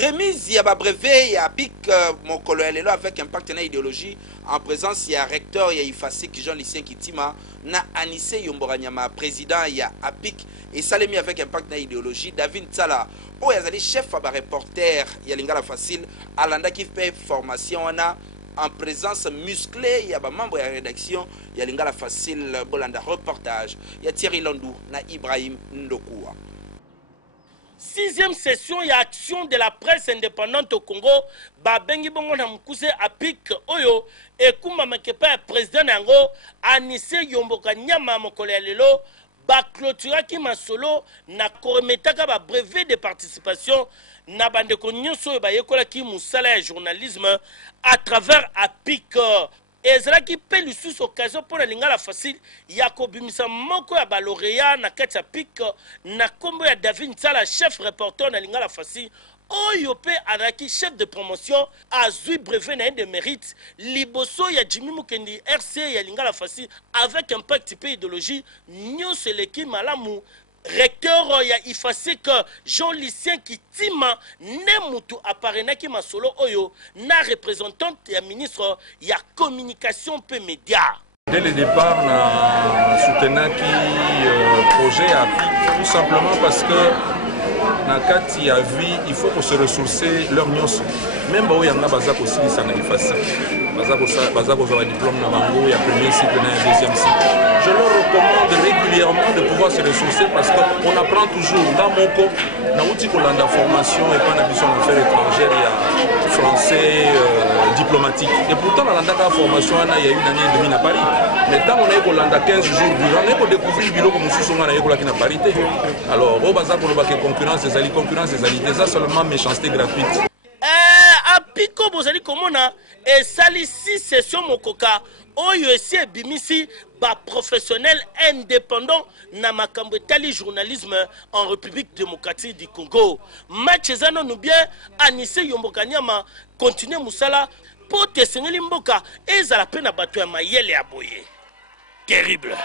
remise ya ba brevet ya APIC mokolo lelo avec impact na idéologie en présence ya recteur ya IFASIC Jean-Lucien Kitima na Anissé Yomboranyama président ya APIC et salemi avec impact na idéologie David Tsala o yazali chef ba reporter ya Lingala Facile alanda qui fait formation wana en présence musclée ya ba membre ya rédaction ya Lingala Facile bolanda reportage ya Thierry Landou na Ibrahim Ndokua. 6e session ya action de la presse indépendante au Congo babengi bongo na mukuse APIC oyo ekumba makepa président nango Anissé Yomboranyama mokolo lelo ba clôturaki masolo na koremetaka ba brevet de participation na bandeko nyonso ba yekolaki musala ya journalisme à travers APIC. Ezalaki pe lisusu occasion pour na Lingala Facile ya kobimisa moko ya ba lauréat na kati ya APIC na kombo ya David Tsala chef reporter na Lingala Facile oyo pe anaki chef de promotion azui brevet na de mérite liboso ya Jimmy Mukendi RC ya Lingala Facile avec impact pe idéologie nyonso eleki malamu. Recteur ya IFASIC Jean-Lucien Kitima ne mutu aparenaki masolo oyo na représentante ya ministre ya communication pe média. Dès le départ, on a soutenu le projet APIC tout simplement parce que dans le cas vie, il faut qu'on se ressource leur nyonso. Même si on a bazak aussi ça na IFASIC. Bazak avoir un diplôme na bango, il y a premier cycle et un deuxième cycle. Je leur recommande régulièrement de pouvoir se ressourcer parce qu'on apprend toujours. Dans mon cas, dans outil qu'on a de formation et pas d'ambition d'affaires étrangères, il y a français diplomatique. Et pourtant, dans la formation, il y a une année et demie à Paris. Mais tant on est qu'on a 15 jours durant, on est pour découvrir le bilo comme nous sommes à parité. Alors, au bazar pour le concurrence, c'est ça seulement méchanceté gratuite. Apiko bozali komona et sali 6 sessions mokoka oyo esi ebimisi ba professionnel indépendant na makambo tali journalisme en République démocratique du Congo. Match ezano nous bien Anissé Yomboranyama continuer musala pour te sengeli mboka ezala pe na bato ya mayele ya boye. Terrible.